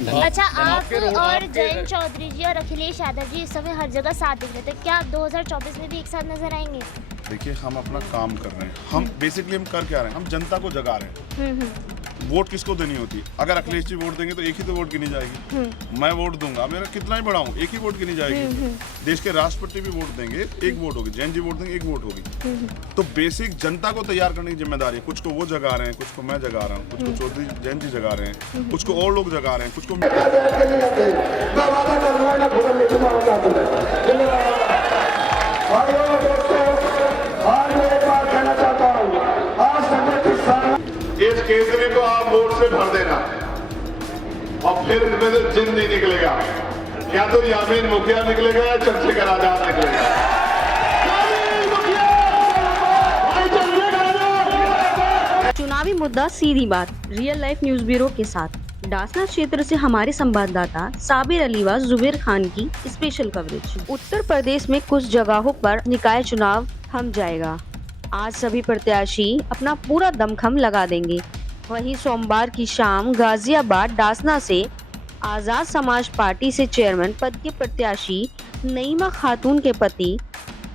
अच्छा, आप और जयंत चौधरी जी और अखिलेश यादव जी इस समय हर जगह साथ दिख रहे थे, क्या 2024 में भी एक साथ नजर आएंगे? देखिए, हम अपना काम कर रहे हैं। हम बेसिकली हम कर क्या रहे हैं, हम जनता को जगा रहे हैं। वोट किसको देनी होती है? अगर अखिलेश जी वोट देंगे तो एक ही तो वोट गिनी जाएगी। मैं वोट दूंगा, मेरा कितना ही बड़ा हूँ, एक ही वोट गिनी जाएगी। देश के राष्ट्रपति भी वोट देंगे, एक वोट होगी। जैन जी वोट देंगे, एक वोट होगी। तो बेसिक जनता को तैयार करने की जिम्मेदारी है। कुछ को वो जगा रहे हैं, कुछ को मैं जगा रहा हूँ, कुछ को चौधरी जैन जी जगा रहे हैं, कुछ को और लोग जगा रहे हैं, कुछ को इस केसरी को आप वोट से भर देना और फिर इसमें से जिन नहीं निकलेगा, या तो यामीन मुखिया निकलेगा या चंद्रशेखर आजाद निकलेगा। चुनावी मुद्दा सीधी बात, रियल लाइफ न्यूज ब्यूरो के साथ डासना क्षेत्र से हमारे संवाददाता साबिर अली व जुबेर खान की स्पेशल कवरेज। उत्तर प्रदेश में कुछ जगहों पर निकाय चुनाव थम जाएगा। आज सभी प्रत्याशी अपना पूरा दमखम लगा देंगे। वहीं सोमवार की शाम गाजियाबाद डासना से आजाद समाज पार्टी से चेयरमैन पद के प्रत्याशी नईमा खातून के पति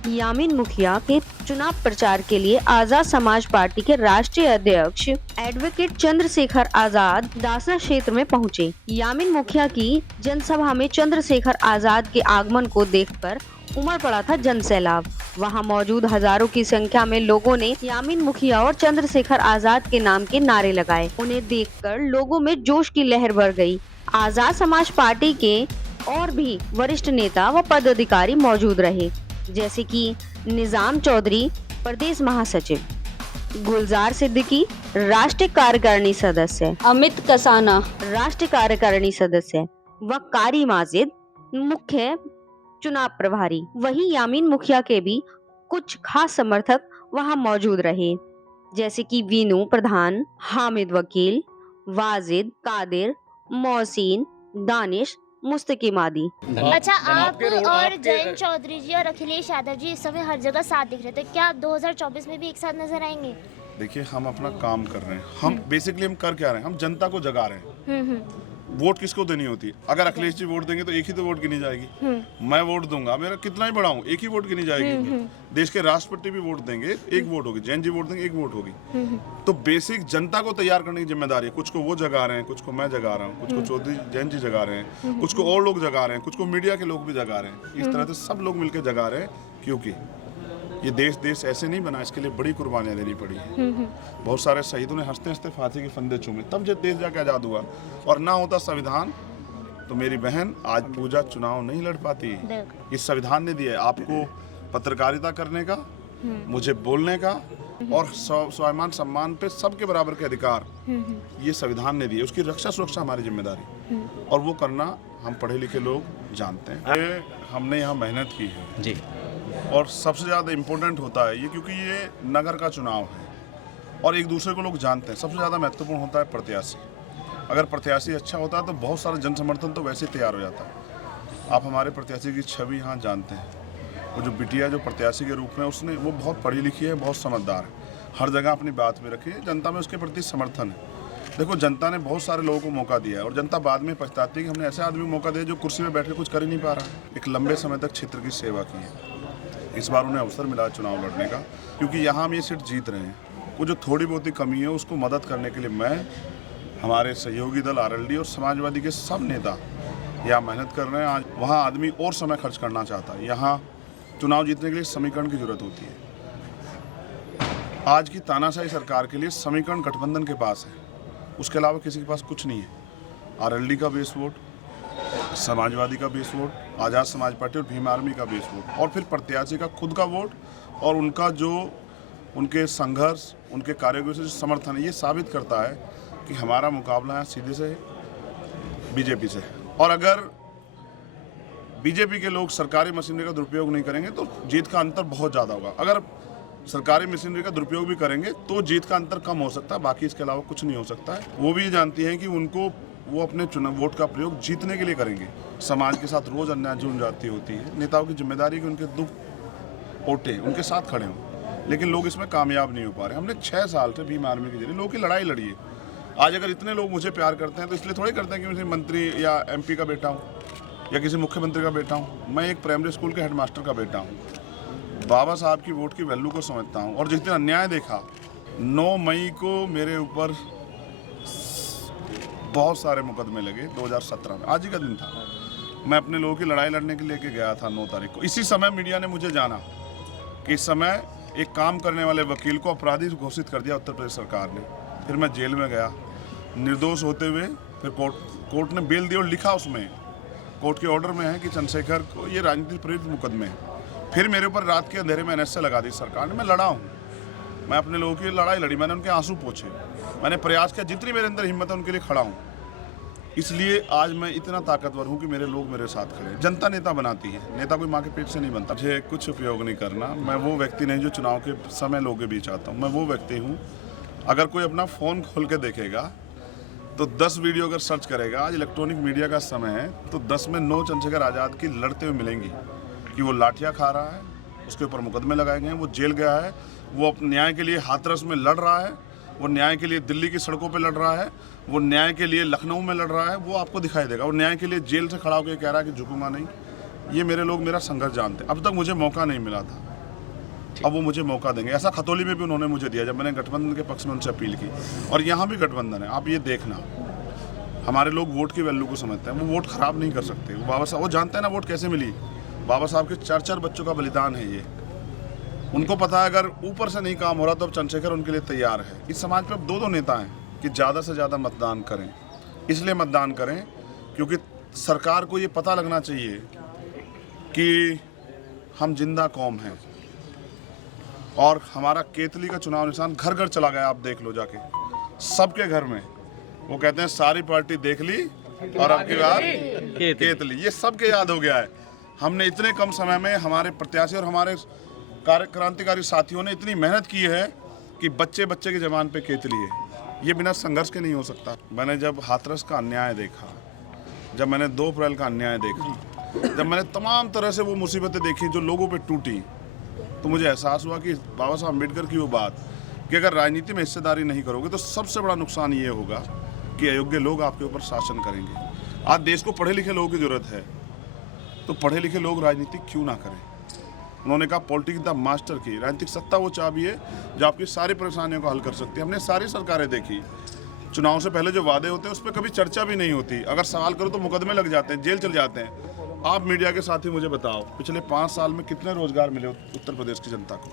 यामीन मुखिया के चुनाव प्रचार के लिए आजाद समाज पार्टी के राष्ट्रीय अध्यक्ष एडवोकेट चंद्रशेखर आजाद डासना क्षेत्र में पहुंचे। यामीन मुखिया की जनसभा में चंद्रशेखर आजाद के आगमन को देखकर उमड़ पड़ा था जनसैलाब। वहां मौजूद हजारों की संख्या में लोगों ने यामीन मुखिया और चंद्रशेखर आजाद के नाम के नारे लगाए। उन्हें देखकर लोगों में जोश की लहर बढ़ गई। आजाद समाज पार्टी के और भी वरिष्ठ नेता व पदाधिकारी मौजूद रहे, जैसे कि निजाम चौधरी प्रदेश महासचिव, गुलजार सिद्दीकी राष्ट्रीय कार्यकारिणी सदस्य, अमित कसाना राष्ट्रीय कार्यकारिणी सदस्य व कारी माजिद मुख्य चुनाव प्रभारी। वहीं यामीन मुखिया के भी कुछ खास समर्थक वहां मौजूद रहे, जैसे कि वीनू प्रधान, हामिद वकील, वाजिद, कादिर, मोहसिन, दानिश, मुस्तकीम आदि। अच्छा, आप और जयंत चौधरी जी और अखिलेश यादव जी इस समय हर जगह साथ दिख रहे थे, क्या 2024 में भी एक साथ नजर आएंगे? देखिए, हम अपना काम कर रहे हैं। हम बेसिकली हम कर क्या रहे हैं, हम जनता को जगा रहे हैं। वोट किसको देनी होती है? अगर अखिलेश जी वोट देंगे तो एक ही तो वोट गिनी जाएगी। मैं वोट दूंगा, मेरा कितना ही बड़ा हूँ, एक ही वोट गिनी जाएगी। देश के राष्ट्रपति भी वोट देंगे, एक वोट होगी। जैन जी वोट देंगे, एक वोट होगी। तो बेसिक जनता को तैयार करने की जिम्मेदारी है। कुछ को वो जगा रहे हैं, कुछ को मैं जगा रहा हूँ, कुछ को चौधरी जैन जी जगा रहे हैं, कुछ को और लोग जगा रहे हैं, कुछ को मीडिया के लोग भी जगा रहे हैं। इस तरह से सब लोग मिलकर जगा रहे हैं, क्योंकि ये देश ऐसे नहीं बना, इसके लिए बड़ी कुर्बानियां देनी पड़ी है। बहुत सारे शहीदों ने हंसते हंसते फांसी के फंदे चूमे, तब जब देश जाके आजाद हुआ। और ना होता संविधान तो मेरी बहन आज पूजा चुनाव नहीं लड़ पाती। इस संविधान ने दिया है आपको पत्रकारिता करने का, मुझे बोलने का और स्वाभिमान सम्मान पे सबके बराबर के अधिकार। ये संविधान ने दिए, उसकी रक्षा सुरक्षा हमारी जिम्मेदारी, और वो करना हम पढ़े लिखे लोग जानते हैं। ये हमने यहाँ मेहनत की है जी। और सबसे ज़्यादा इम्पोर्टेंट होता है ये, क्योंकि ये नगर का चुनाव है और एक दूसरे को लोग जानते हैं। सबसे ज़्यादा महत्वपूर्ण होता है प्रत्याशी। अगर प्रत्याशी अच्छा होता है तो बहुत सारा जन समर्थन तो वैसे ही तैयार हो जाता है। आप हमारे प्रत्याशी की छवि यहाँ जानते हैं। वो जो बिटिया जो प्रत्याशी के रूप में उसने, वो बहुत पढ़ी लिखी है, बहुत समझदार है, हर जगह अपनी बात में रखी है। जनता में उसके प्रति समर्थन है। देखो, जनता ने बहुत सारे लोगों को मौका दिया है और जनता बाद में पछताती है कि हमने ऐसे आदमी को मौका दिया जो कुर्सी में बैठ के कुछ कर ही नहीं पा रहा। एक लंबे समय तक क्षेत्र की सेवा की है। इस बार उन्हें अवसर मिला चुनाव लड़ने का, क्योंकि यहाँ हम ये सीट जीत रहे हैं। वो जो थोड़ी बहुत ही कमी है उसको मदद करने के लिए मैं, हमारे सहयोगी दल आरएलडी और समाजवादी के सब नेता यहाँ मेहनत कर रहे हैं। आज वहाँ आदमी और समय खर्च करना चाहता है। यहाँ चुनाव जीतने के लिए समीकरण की जरूरत होती है। आज की तानाशाही सरकार के लिए समीकरण गठबंधन के पास है, उसके अलावा किसी के पास कुछ नहीं है। आरएलडी का बेस वोट, समाजवादी का बेस वोट, आज़ाद समाज पार्टी और भीम आर्मी का बेस वोट, और फिर प्रत्याशी का खुद का वोट और उनका जो उनके संघर्ष, उनके कार्यों से समर्थन है। ये साबित करता है कि हमारा मुकाबला है सीधे से बीजेपी से। और अगर बीजेपी के लोग सरकारी मशीनरी का दुरुपयोग नहीं करेंगे तो जीत का अंतर बहुत ज़्यादा होगा। अगर सरकारी मशीनरी का दुरुपयोग भी करेंगे तो जीत का अंतर कम हो सकता है, बाकी इसके अलावा कुछ नहीं हो सकता है। वो भी जानती हैं कि वो अपने चुनाव वोट का प्रयोग जीतने के लिए करेंगे। समाज के साथ रोज अन्याय जूझ जाती होती है। नेताओं की जिम्मेदारी कि उनके दुख ओटे उनके साथ खड़े हों, लेकिन लोग इसमें कामयाब नहीं हो पा रहे। हमने 6 साल से भीम आर्मी के जरिए लोगों की लड़ाई लड़ी है। आज अगर इतने लोग मुझे प्यार करते हैं तो इसलिए थोड़ी करते हैं कि मैं मंत्री या एमपी का बेटा हूँ या किसी मुख्यमंत्री का बेटा हूँ। मैं एक प्राइमरी स्कूल के हेडमास्टर का बेटा हूँ। बाबा साहब की वोट की वैल्यू को समझता हूँ। और जिस दिन अन्याय देखा 9 मई को मेरे ऊपर बहुत सारे मुकदमे लगे 2017 में, आज ही का दिन था। मैं अपने लोगों की लड़ाई लड़ने के लेके गया था 9 तारीख को। इसी समय मीडिया ने मुझे जाना कि इस समय एक काम करने वाले वकील को अपराधी घोषित कर दिया उत्तर प्रदेश सरकार ने। फिर मैं जेल में गया निर्दोष होते हुए। फिर कोर्ट ने बेल दी और लिखा उसमें, कोर्ट के ऑर्डर में है कि चंद्रशेखर को ये राजनीतिक प्रेरित मुकदमे हैं। फिर मेरे ऊपर रात के अंधेरे में NSA लगा दी सरकार ने। मैं लड़ा हूँ, मैं अपने लोगों की लड़ाई लड़ी, मैंने उनके आंसू पोंछे, मैंने प्रयास किया, जितनी मेरे अंदर हिम्मत है उनके लिए खड़ा हूँ। इसलिए आज मैं इतना ताकतवर हूँ कि मेरे लोग मेरे साथ खड़े हैं। जनता नेता बनाती है, नेता कोई माँ के पेट से नहीं बनता। मुझे कुछ उपयोग नहीं करना। मैं वो व्यक्ति नहीं जो चुनाव के समय लोगों के बीच आता हूँ। मैं वो व्यक्ति हूँ, अगर कोई अपना फ़ोन खोल के देखेगा तो 10 वीडियो अगर सर्च करेगा, आज इलेक्ट्रॉनिक मीडिया का समय है, तो 10 में 9 चंद्रशेखर आज़ाद की लड़ते हुए मिलेंगी कि वो लाठियाँ खा रहा है, उसके ऊपर मुकदमे लगाए गए हैं, वो जेल गया है, वो अपने न्याय के लिए हाथरस में लड़ रहा है, वो न्याय के लिए दिल्ली की सड़कों पे लड़ रहा है, वो न्याय के लिए लखनऊ में लड़ रहा है, वो आपको दिखाई देगा। और न्याय के लिए जेल से खड़ा होकर कह रहा है कि झुकूंगा नहीं। ये मेरे लोग मेरा संघर्ष जानते हैं। अब तक मुझे मौका नहीं मिला था, अब वो मुझे मौका देंगे। ऐसा खतौली में भी उन्होंने मुझे दिया जब मैंने गठबंधन के पक्ष में उनसे अपील की। और यहाँ भी गठबंधन है। आप ये देखना, हमारे लोग वोट की वैल्यू को समझते हैं, वो वोट खराब नहीं कर सकते। वो बाबा साहब वो जानते हैं ना वोट कैसे मिली। बाबा साहब के 4 बच्चों का बलिदान है ये। उनको पता है अगर ऊपर से नहीं काम हो रहा तो अब चंद्रशेखर उनके लिए तैयार है। इस समाज पे अब 2 नेता हैं कि ज़्यादा से ज़्यादा मतदान करें। इसलिए मतदान करें क्योंकि सरकार को ये पता लगना चाहिए कि हम जिंदा कौम हैं। और हमारा केतली का चुनाव निशान घर घर चला गया। आप देख लो जाके सबके घर में। वो कहते हैं सारी पार्टी देख ली और अब की बार केतली, ये सबके याद हो गया है। हमने इतने कम समय में हमारे प्रत्याशी और हमारे क्रांतिकारी साथियों ने इतनी मेहनत की है कि बच्चे बच्चे की जबान पे केतली है। ये बिना संघर्ष के नहीं हो सकता। मैंने जब हाथरस का अन्याय देखा, जब मैंने 2 अप्रैल का अन्याय देखा, जब मैंने तमाम तरह से वो मुसीबतें देखी जो लोगों पे टूटी, तो मुझे एहसास हुआ कि बाबा साहब अम्बेडकर की वो बात कि अगर राजनीति में हिस्सेदारी नहीं करोगे तो सबसे बड़ा नुकसान ये होगा कि अयोग्य लोग आपके ऊपर शासन करेंगे। आज देश को पढ़े लिखे लोगों की जरूरत है, तो पढ़े लिखे लोग राजनीति क्यों ना करें। उन्होंने कहा पॉलिटिक्स द मास्टर की, राजनीतिक सत्ता वो चाबी है जो आपकी सारी परेशानियों को हल कर सकती है। हमने सारी सरकारें देखी, चुनाव से पहले जो वादे होते हैं उस पर कभी चर्चा भी नहीं होती। अगर सवाल करो तो मुकदमे लग जाते हैं, जेल चल जाते हैं। आप मीडिया के साथी मुझे बताओ, पिछले 5 साल में कितने रोजगार मिले उत्तर प्रदेश की जनता को?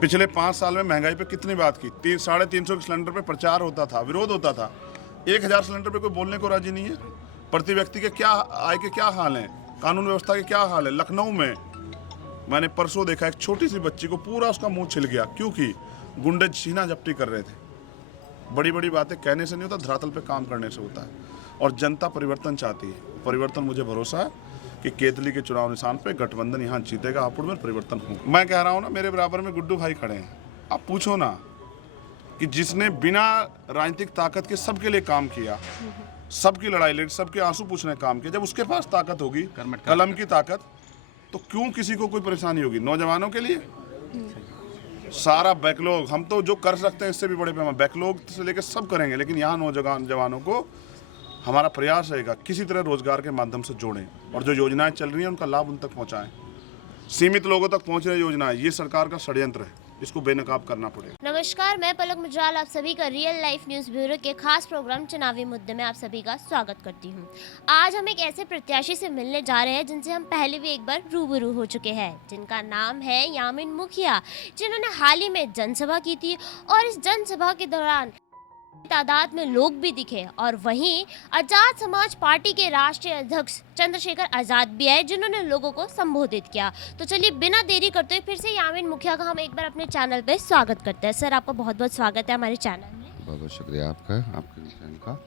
पिछले 5 साल में महंगाई पे कितनी बात की? 350 के सिलेंडर पे प्रचार होता था, विरोध होता था। 1000 सिलेंडर पे कोई बोलने को राजी नहीं है। प्रति व्यक्ति के क्या आय के क्या हाल हैं, कानून व्यवस्था के क्या हाल है। लखनऊ में मैंने परसों देखा एक छोटी सी बच्ची को पूरा उसका मुंह छिल गया क्योंकि गुंडे छीना झपटी कर रहे थे। बड़ी बड़ी बातें कहने से नहीं होता, धरातल पे काम करने से होता है। और जनता परिवर्तन चाहती है। परिवर्तन, मुझे भरोसा है कि केतली के चुनाव निशान पे गठबंधन यहाँ जीतेगा, हापुड़ में परिवर्तन होगा। मैं कह रहा हूँ ना, मेरे बराबर में गुड्डू भाई खड़े हैं। आप पूछो ना कि जिसने बिना राजनीतिक ताकत के सबके लिए काम किया, सबकी लड़ाई लड़ी, सबके आंसू पूछने काम किया, जब उसके पास ताकत होगी, कलम की ताकत, तो क्यों किसी को कोई परेशानी होगी। नौजवानों के लिए सारा बैकलॉग, हम तो जो कर सकते हैं इससे भी बड़े पैमाने बैकलॉग से लेकर सब करेंगे, लेकिन यहाँ नौजवानों को हमारा प्रयास रहेगा किसी तरह रोजगार के माध्यम से जोड़ें और जो योजनाएं चल रही हैं उनका लाभ उन तक पहुँचाएं। सीमित लोगों तक पहुँच रही योजनाएं, ये सरकार का षड्यंत्र है, इसको बेनकाब करना पड़ेगा। नमस्कार, मैं पलक मुजराल आप सभी का रियल लाइफ न्यूज़ ब्यूरो के खास प्रोग्राम चुनावी मुद्दे में आप सभी का स्वागत करती हूं। आज हम एक ऐसे प्रत्याशी से मिलने जा रहे हैं जिनसे हम पहले भी एक बार रूबरू हो चुके हैं, जिनका नाम है यामिन मुखिया, जिन्होंने हाल ही में जनसभा की थी और इस जनसभा के दौरान तादाद में लोग भी दिखे और वहीं आजाद समाज पार्टी के राष्ट्रीय अध्यक्ष चंद्रशेखर आजाद भी आए जिन्होंने लोगों को संबोधित किया। तो चलिए बिना देरी करते हुए फिर से यामिन मुखिया का हम एक बार अपने चैनल पे स्वागत करते हैं। सर, आपका बहुत बहुत स्वागत है हमारे चैनल में। बहुत बहुत शुक्रिया आपका, आपके चैनल का।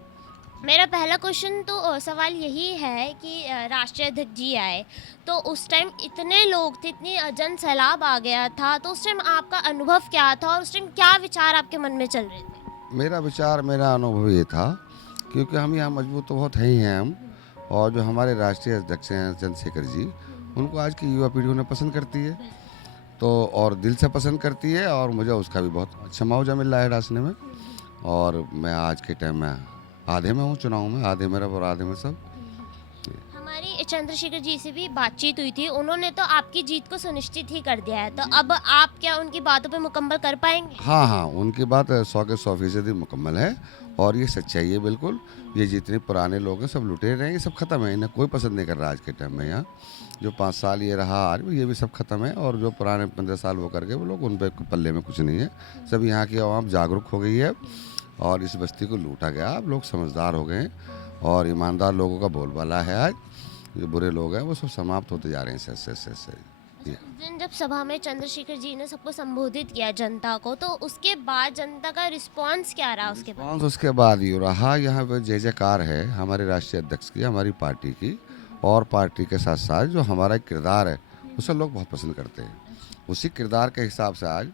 मेरा पहला क्वेश्चन तो सवाल यही है कि राष्ट्रीय अध्यक्ष जी आए तो उस टाइम इतने लोग थे, इतनी जन सैलाब आ गया था, तो उस टाइम आपका अनुभव क्या था और उस टाइम क्या विचार आपके मन में चल रहे थे? मेरा विचार, मेरा अनुभव ये था, क्योंकि हम यहाँ मजबूत तो बहुत हैं ही हैं हम, और जो हमारे राष्ट्रीय अध्यक्ष हैं चंद्रशेखर जी, उनको आज की युवा पीढ़ी उन्हें पसंद करती है, तो और दिल से पसंद करती है, और मुझे उसका भी बहुत अच्छा मुआवजा मिल रहा है रास्ते में। और मैं आज के टाइम में आधे में हूँ चुनाव में, आधे मेरा और आधे में सब। हमारी चंद्रशेखर जी से भी बातचीत हुई थी, उन्होंने तो आपकी जीत को सुनिश्चित ही कर दिया है, तो अब आप क्या उनकी बातों पे मुकम्मल कर पाएंगे? हाँ हाँ, उनकी बात 100 के 100% मुकम्मल है और ये सच्चाई है बिल्कुल। ये जितने पुराने लोग हैं सब लुटे रहे हैं, ये सब खत्म है, इन्हें कोई पसंद नहीं कर रहा आज के टाइम में। यहाँ जो 5 साल ये रहा आज ये भी सब खत्म है, और जो पुराने 15 साल वो करके वो लोग उन पे पल्ले में कुछ नहीं है। सब यहाँ की आवाम जागरूक हो गई है और इस बस्ती को लूटा गया। अब लोग समझदार हो गए हैं और ईमानदार लोगों का बोलबाला है। आज जो बुरे लोग हैं वो सब समाप्त होते जा रहे हैं से। उस दिन जब सभा में चंद्रशेखर जी ने सबको संबोधित किया जनता को, तो उसके बाद जनता का रिस्पांस क्या रहा उसके बाद? रिस्पॉन्स उसके बाद ये रहा, यहाँ पे जय जयकार है हमारे राष्ट्रीय अध्यक्ष की, हमारी पार्टी की, और पार्टी के साथ साथ जो हमारा किरदार है उसे लोग बहुत पसंद करते हैं। उसी किरदार के हिसाब से आज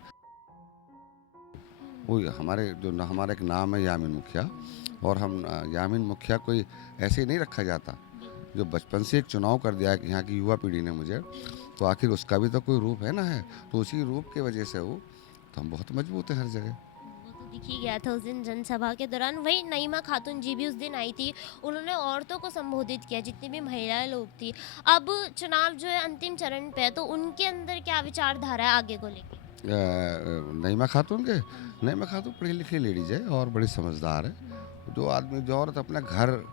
वो हमारा एक नाम है यामीन मुखिया, और हम यामीन मुखिया कोई ऐसे ही नहीं रखा जाता। जो बचपन से एक चुनाव कर दिया है यहाँ की युवा पीढ़ी ने मुझे, तो आखिर उसका भी तो कोई रूप है ना है, तो उसी रूप की वजह से वो तो हम बहुत मजबूत हैं हर जगह। वो तो दिख ही गया था उस दिन जनसभा के दौरान। वही नईमा खातून जी भी उस दिन आई थी, उन्होंने औरतों को संबोधित किया, जितनी भी महिलाएं लोग थी। अब चुनाव जो है अंतिम चरण पे है, तो उनके अंदर क्या विचारधारा है आगे को लेके? नईमा खातून पढ़ी लिखी लेडीज है और बड़ी समझदार है। जो औरत अपना घर,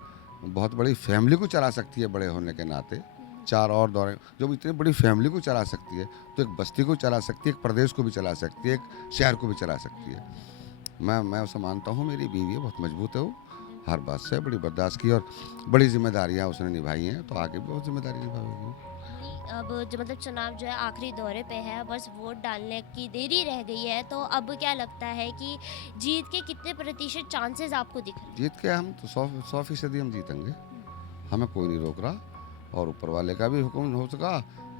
बहुत बड़ी फैमिली को चला सकती है बड़े होने के नाते, 4 और दौरे, जो इतनी बड़ी फैमिली को चला सकती है तो एक बस्ती को चला सकती है, एक प्रदेश को भी चला सकती है, एक शहर को भी चला सकती है। मैं उसे मानता हूँ, मेरी बीवी है, बहुत मजबूत है वो, हर बात से बड़ी बर्दाश्त की और बड़ी जिम्मेदारियाँ उसने निभाई हैं, तो आगे भी बहुत जिम्मेदारी निभाएगी। अब जो मतलब चुनाव जो है आखिरी दौरे पे है, बस वोट डालने की देरी रह गई है, तो अब क्या लगता है कि जीत के कितने प्रतिशत चांसेस आपको दिख रहे हैं? जीत के हम तो 100% हम जीतेंगे, हमें कोई नहीं रोक रहा, और ऊपर वाले का भी हुक्म हो चुका,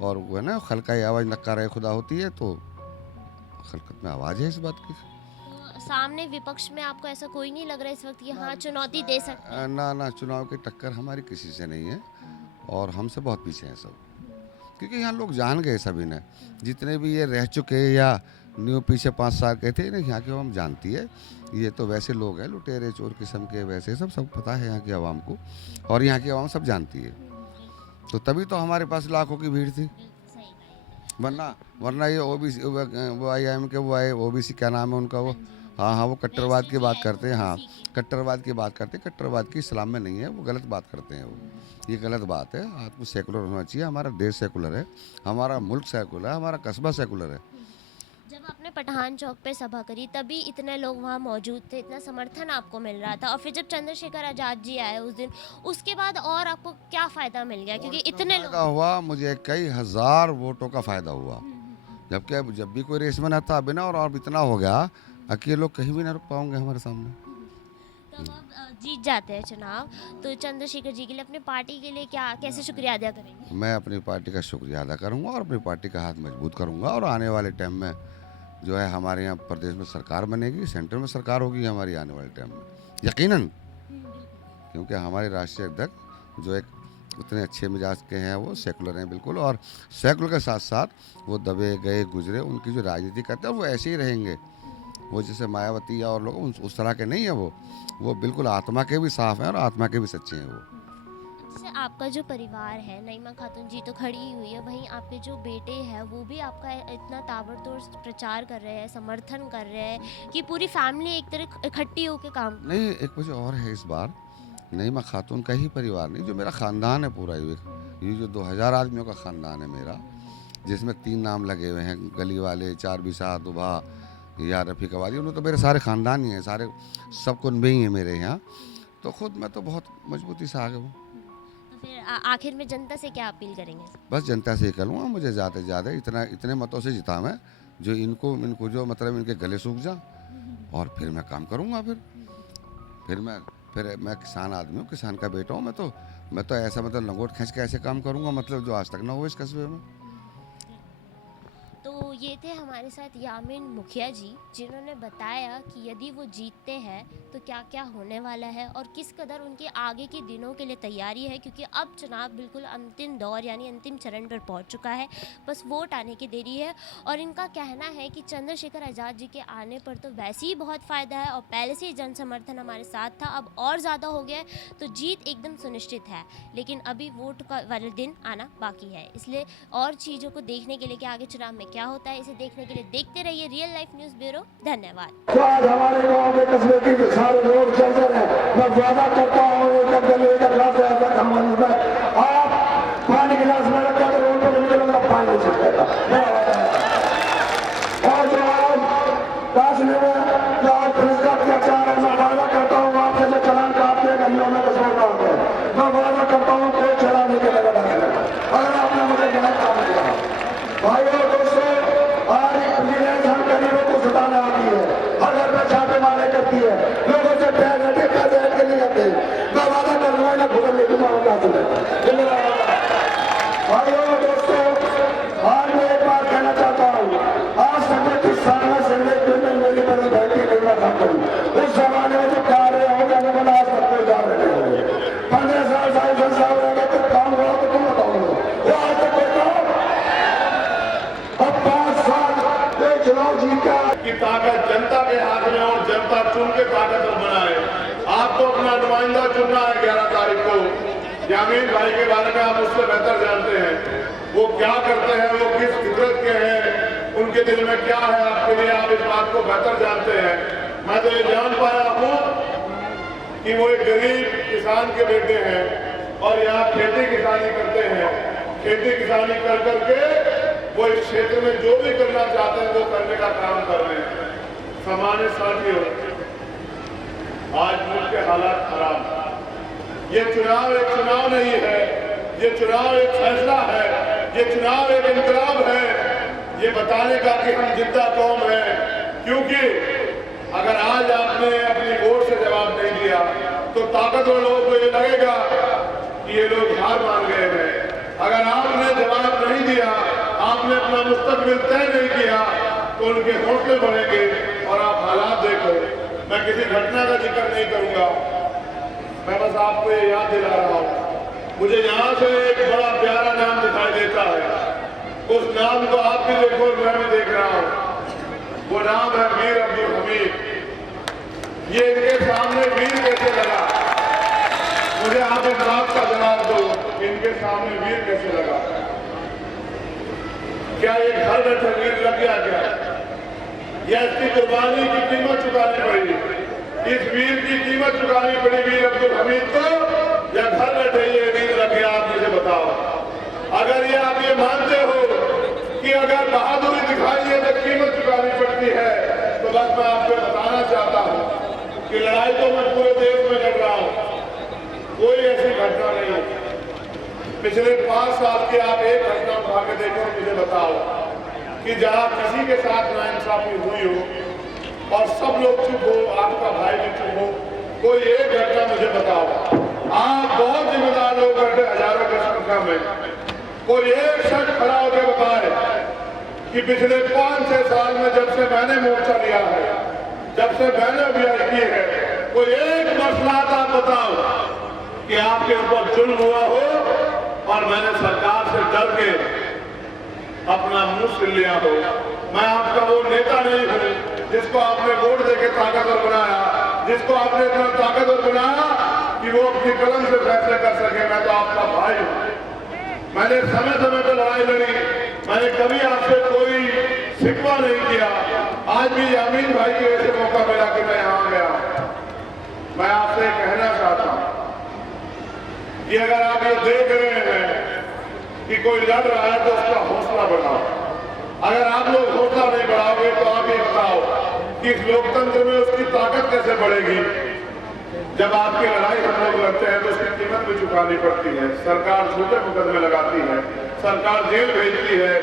और वो है ना खलका आवाज़ नक्का रहे खुदा होती है, तो खलकत में आवाज़ है इस बात की। तो सामने विपक्ष में आपको ऐसा कोई नहीं लग रहा इस वक्त कि हाँ चुनौती दे सकते हैं? ना, चुनाव की टक्कर हमारी किसी से नहीं है और हमसे बहुत पीछे हैं सब, क्योंकि यहाँ लोग जान गए सभी ने, जितने भी ये रह चुके या न्यू पीछे 5 साल के थे ना, यहाँ के हम जानती है, ये तो वैसे लोग हैं लुटेरे चोर किस्म के, वैसे सब पता है यहाँ की आवाम को, और यहाँ की आवाम सब जानती है, तो तभी तो हमारे पास लाखों की भीड़ थी। वरना ये ओबीसी वो IIM के वो आए, ओबीसी क्या नाम है उनका, वो हाँ वो कट्टरवाद की बात करते हैं। हाँ, कट्टरवाद की बात करते हैं, कट्टरवाद की इस्लाम में नहीं है, वो गलत बात करते हैं, वो ये गलत बात है। आपको सेकुलर होना चाहिए, हमारा देश सेकुलर है, हमारा मुल्क सेकुलर है, हमारा कस्बा सेकुलर है। जब आपने पठान चौक पे सभा करी तभी इतने लोग वहाँ मौजूद थे, इतना समर्थन आपको मिल रहा था, और फिर जब चंद्रशेखर आजाद जी आए उस दिन, उसके बाद और आपको क्या फ़ायदा मिल गया? क्योंकि इतने लोग हुआ, मुझे कई हजार वोटों का फ़ायदा हुआ, जबकि अब जब भी कोई रेस में था अभी ना, और इतना हो गया अकेले लोग कहीं भी ना रुक पाओगे हमारे सामने। तो अब जीत जाते हैं चुनाव, तो चंद्रशेखर जी के लिए, अपने पार्टी के लिए क्या कैसे शुक्रिया अदा करेंगे? मैं अपनी पार्टी का शुक्रिया अदा करूंगा और अपनी पार्टी का हाथ मजबूत करूंगा, और आने वाले टाइम में जो है हमारे यहाँ प्रदेश में सरकार बनेगी, सेंटर में सरकार होगी हमारी आने वाले टाइम में, यकीनन, क्योंकि हमारे राष्ट्रीय अध्यक्ष जो एक उतने अच्छे मिजाज के हैं, वो सेकुलर हैं बिल्कुल, और सेकुलर के साथ साथ वो दबे गए गुजरे, उनकी जो राजनीति करते हैं वो ऐसे ही रहेंगे। वो जैसे मायावती और लोग उस तरह के नहीं है, वो बिल्कुल आत्मा के भी साफ हैं और आत्मा के भी सच्चे हैं वो। जैसे आपका जो परिवार है, नईमा खातून जी तो खड़ी ही हुई है, वहीं आपके जो बेटे हैं वो भी आपका इतना ताबड़तोड़ प्रचार कर रहे हैं, समर्थन कर रहे हैं कि पूरी फैमिली एक तरह इकट्ठी होकर काम नहीं, एक वजह और है इस बार, नईमा खातून का ही परिवार नहीं, जो मेरा ख़ानदान है पूरा, ये जो 2000 आदमियों का ख़ानदान है मेरा, जिसमें 3 नाम लगे हुए हैं, गली वाले, 4 बिसा, दुबा या रफ़ीक आवाज़ी, उन्होंने तो मेरे सारे ख़ानदान ही हैं, सारे सब कुनबे ही हैं मेरे यहाँ, तो ख़ुद मैं तो बहुत मजबूती से आ गया हूँ। तो फिर आखिर में जनता से क्या अपील करेंगे? बस जनता से ही करूँगा, मुझे ज़्यादा से ज़्यादा इतने मतों से जिता मैं, जो इनको जो मतलब इनके गले सूख जा, और फिर मैं काम करूँगा। फिर मैं किसान आदमी हूँ, किसान का बेटा हूँ, मैं तो ऐसा मतलब लंगोट खींच के ऐसे काम करूँगा मतलब जो आज तक ना हो इस कस्बे में। तो ये थे हमारे साथ यामीन मुखिया जी, जिन्होंने बताया कि यदि वो जीतते हैं तो क्या क्या होने वाला है और किस कदर उनके आगे के दिनों के लिए तैयारी है, क्योंकि अब चुनाव बिल्कुल अंतिम दौर यानी अंतिम चरण पर पहुंच चुका है, बस वोट आने की देरी है। और इनका कहना है कि चंद्रशेखर आज़ाद जी के आने पर तो वैसे ही बहुत फ़ायदा है और पहले से ही जन समर्थन हमारे साथ था, अब और ज़्यादा हो गया है, तो जीत एकदम सुनिश्चित है। लेकिन अभी वोट का वाले दिन आना बाकी है, इसलिए और चीज़ों को देखने के लिए कि आगे चुनाव में क्या होता है, इसे देखने के लिए देखते रहिए रियल लाइफ न्यूज़ ब्यूरो। धन्यवाद। आज हमारे गांव में कस्बे की सारे रोड चल रहे हैं। मैं वादा करता हूँ एक गिलास आप पानी गिलास में रखा तो रोड पर निकलेगा पानी छिड़केगा। और जो आज काशनी में जो आज भ्रष्टाचार के अत्याचार है, मैं वादा करता हूँ आपसे जो चलान काटते हैं गलियों में कस्बों गाँव में, मैं वादा करता हूँ कोई चला नहीं करेगा अगर आपने मुझे गलत काम किया। भाइयों दोस्तों, आज विजिलेंस हम गरीबों को सताने आती है, हर घर में छापेमारी करती है, लोगों से पैसे के लिए जाते हैं। मैं वादा कर रहा हूँ ना खुद ले दूंगा होगा भाइयों दोस्तों, आज मैं एक बात कहना चाहता हूँ, आज तक मैं किस साल में संदेश में मेरी बड़ी बेटी करना चाहता हूँ। उस जमाने में जो कार्य हो जाने वाला आज तक कोई जा रहे होंगे 15 साल 22 साल रहेगा तो काम हुआ तो तुम बताओ वो आज तक कोई काम। अब 5 साल चुनाव जीत का की ताकत जनता के हाथ में और जनता चुन के ताकतवर बनाए। आपको अपना नुमाइंदा चुनना है 11 तारीख को। यामीन भाई के बारे में आप उससे बेहतर जानते हैं, वो क्या करते हैं, वो किस फितरत के हैं, उनके दिल में क्या है, आपके लिए आप इस बात को बेहतर जानते हैं। मैं तो ये जान पाया हूँ कि वो एक गरीब किसान के बेटे हैं और यहाँ खेती किसानी करते हैं। खेती किसानी कर करके वो इस क्षेत्र में जो भी करना चाहते हैं वो करने का काम कर रहे हैं। सामान्य साथियों, आज मुल्क के हालात खराब। ये चुनाव एक चुनाव नहीं है, ये चुनाव एक फैसला है, ये चुनाव एक इनकलाब है, ये बताने का कि हम जिंदा कौम हैं। क्योंकि अगर आज आपने अपनी वोट से जवाब नहीं दिया तो ताकतवर लोगों को ये लगेगा कि ये लोग हार मान गए हैं। अगर आपने जवाब नहीं दिया, आपने अपना मुस्तकबिल तय नहीं किया तो उनके हौसले बढ़ेंगे और आप हालात देखो। मैं किसी घटना का जिक्र नहीं करूंगा, मैं बस आपको ये याद दिला रहा हूँ। मुझे यहाँ से एक बड़ा प्यारा नाम दिखाई देता है, उस नाम को आप भी देखो और मैं भी देख रहा हूँ। वो नाम है वीर अब्दुल हमीद। ये इनके सामने वीर कैसे लगा, मुझे आप इस बात का जवाब दो, इनके सामने वीर कैसे लगा? क्या ये घर बैठे वीर लग गया क्या? या इसकी कुर्बानी की कीमत चुकानी पड़ी? इस वीर की कीमत चुकानी पड़ी वीर अब्दुल हमीद को, या घर बैठे ये वीर लग गया? आप मुझे बताओ। अगर ये आप ये मानते हो कि अगर बहादुरी दिखाई है तो कीमत चुकानी पड़ती है, तो बस मैं आपको बताना चाहता हूँ कि लड़ाई तो मैं पूरे देश में लड़ रहा हूँ, कोई ऐसी घटना नहीं है। पिछले 5 साल की आप एक घटना उठा के देखो, मुझे बताओ कि जहाँ किसी के साथ नाइंसाफी हुई हो और सब लोग चुप हो, आपका भाई भी चुप हो, कोई एक घटना मुझे बताओ। आप बहुत जिम्मेदार लोग बैठे हजारों की संख्या में, कोई एक शख्स खड़ा होकर बताए कि पिछले 5-6 साल में जब से मैंने मोर्चा लिया है, जब से मैंने अभियान की है, कोई एक मसला आप बताओ कि आपके ऊपर जुल्म हुआ हो और मैंने सरकार से डर के अपना मुंह सिल लिया हो। मैं आपका वो नेता नहीं हूँ जिसको आपने वोट देके ताकतवर बनाया, जिसको आपने इतना ताकतवर बनाया कि वो अपनी कलम से फैसले कर सके। मैं तो आपका भाई हूँ। मैंने समय समय पर लड़ाई लड़ी, मैंने कभी आपसे कोई शिकवा नहीं किया। आज भी यामीन भाई की वजह से मौका मिला कि मैं यहाँ गया। मैं आपसे कहना चाहता हूँ कि अगर आप ये देख रहे हैं कि कोई लड़ रहा है तो उसका हौसला बढ़ाओ। अगर आप लोग हौसला नहीं बढ़ाओगे तो आप ये बताओ कि इस लोकतंत्र में उसकी ताकत कैसे बढ़ेगी। जब आपकी लड़ाई हम लोग लड़ते हैं तो उसकी कीमत भी चुकानी पड़ती है। सरकार छोटे मुकदमे लगाती है, सरकार जेल भेजती है,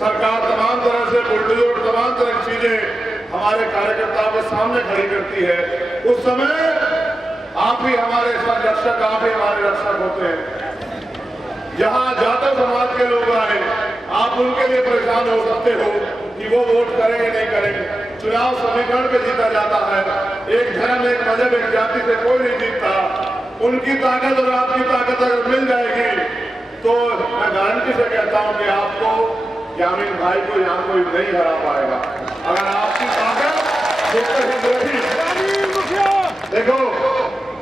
सरकार तमाम तरह से बुलडोजर, तमाम तरह की चीजें हमारे कार्यकर्ताओं के सामने खड़ी करती है। उस समय आप ही हमारे संरक्षक, आप ही हमारे रक्षक होते हैं। जहां जाटव समाज के लोग आए, आप उनके लिए परेशान हो सकते हो कि वो वोट करेंगे नहीं करेंगे। चुनाव समीकरण पे जीता जाता है। एक धर्म, एक मजहब, एक जाति से कोई नहीं जीतता। उनकी ताकत और आपकी ताकत अगर मिल जाएगी तो मैं गारंटी से कहता हूं कि आपको, यामीन भाई को यहाँ कोई नहीं हरा पाएगा। अगर आपकी ताकत देखो,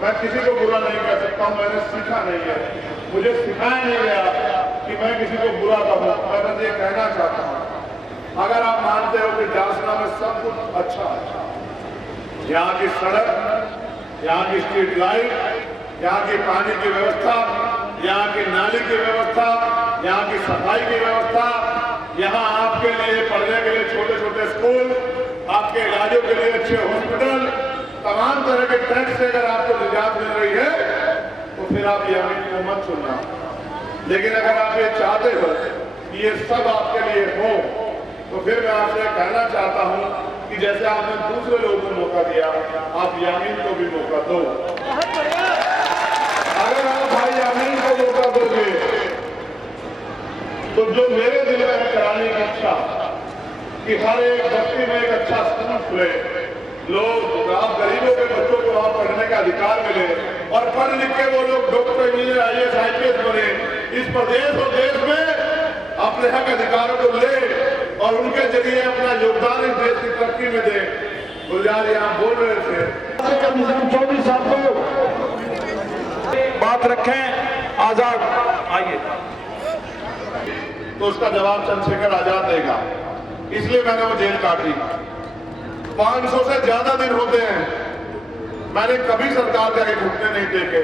मैं किसी को बुरा नहीं कह सकता हूं, मैंने सीखा नहीं है, मुझे सिखाया नहीं गया कि मैं किसी को बुरा कहूं। मैं बस ये कहना चाहता हूं, अगर आप मानते हो कि डासना में सब कुछ अच्छा है, यहाँ की सड़क, यहाँ की स्ट्रीट लाइट, यहाँ की पानी की व्यवस्था, यहाँ की नाली की व्यवस्था, यहाँ की सफाई की व्यवस्था, यहाँ आपके लिए पढ़ने के लिए छोटे छोटे स्कूल, आपके इलाजों के लिए अच्छे हॉस्पिटल, तमाम तरह के टैक्स से अगर आपको निजात मिल रही है तो फिर आप यामीन को मत चुनना। लेकिन अगर आप ये चाहते हो कि ये सब आपके लिए हो तो फिर मैं आपसे कहना चाहता हूं कि जैसे आपने दूसरे लोगों को मौका दिया, आप यामीन को भी मौका दो। अगर आप भाई यामीन को मौका दोगे तो जो मेरे दिल में है कराने की इच्छा कि हर एक बस्ती में एक अच्छा स्कूल खुले, लोग, आप गरीबों के बच्चों को वहां पढ़ने का अधिकार मिले और पढ़ लिख के वो लोग डॉक्टर, इंजीनियर, IAS, IPS बने, इस प्रदेश और देश में अपने हक अधिकारों को ले और उनके जरिए अपना योगदान इस देश की तरक्की में दे। गुलजार यहाँ बोल रहे थे 24 साल को बात रखें आजाद, आइए, तो उसका जवाब चंद्रशेखर आजाद देगा। इसलिए मैंने वो जेल काटी। 500 से ज्यादा दिन होते हैं, मैंने कभी सरकार के आगे घुटने नहीं टेके।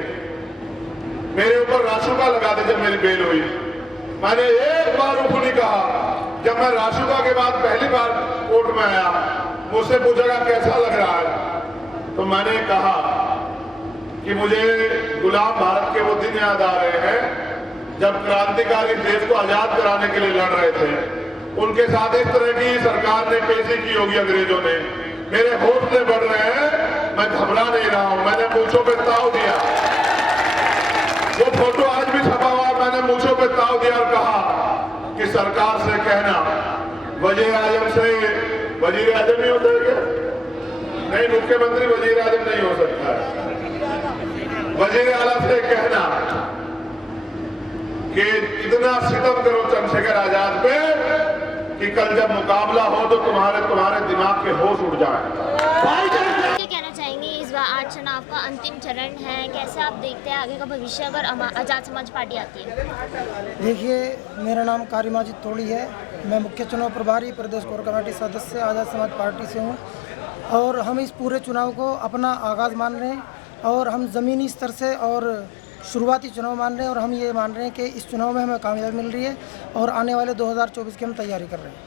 मेरे ऊपर रासुका लगा दी जब मेरी बेल हुई। मैंने एक बार उनको नहीं कहा। जब मैं रासुका के बाद पहली बार कोर्ट में आया, मुझसे पूछेगा कैसा लग रहा है, तो मैंने कहा कि मुझे गुलाम भारत के वो दिन याद आ रहे हैं जब क्रांतिकारी देश को आजाद कराने के लिए लड़ रहे थे। उनके साथ इस तरह की सरकार ने पेशी की होगी अंग्रेजों ने। मेरे हौसले बढ़ रहे हैं, मैं घबरा नहीं रहा हूं। मैंने मूंछों पे ताव दिया, वो फोटो आज भी छपा हुआ, मैंने मूंछों पे ताव दिया और कहा कि सरकार से कहना, वजीर आजम से, वजीर आजम नहीं होता है क्या? नहीं, मुख्यमंत्री वजीर आजम नहीं हो सकता है। वजीर आला से कहना कि इतना सितम करो चंद्रशेखर आजाद पे कि कल जब मुकाबला हो तो तुम्हारे दिमाग के होश उड़ जाए। क्या कहना चाहेंगे इस बार आज चुनाव का अंतिम चरण है, कैसे आप देखते हैं आगे का भविष्य अगर आजाद समाज पार्टी आती है? देखिए, मेरा नाम कारी माजिद तोड़ी है, मैं मुख्य चुनाव प्रभारी प्रदेश कोर कमेटी सदस्य आज़ाद समाज पार्टी से हूँ और हम इस पूरे चुनाव को अपना आगाज़ मान रहे हैं और हम ज़मीनी स्तर से और शुरुआती चुनाव मान रहे हैं और हम ये मान रहे हैं कि इस चुनाव में हमें कामयाबी मिल रही है और आने वाले 2024 की हम तैयारी कर रहे हैं।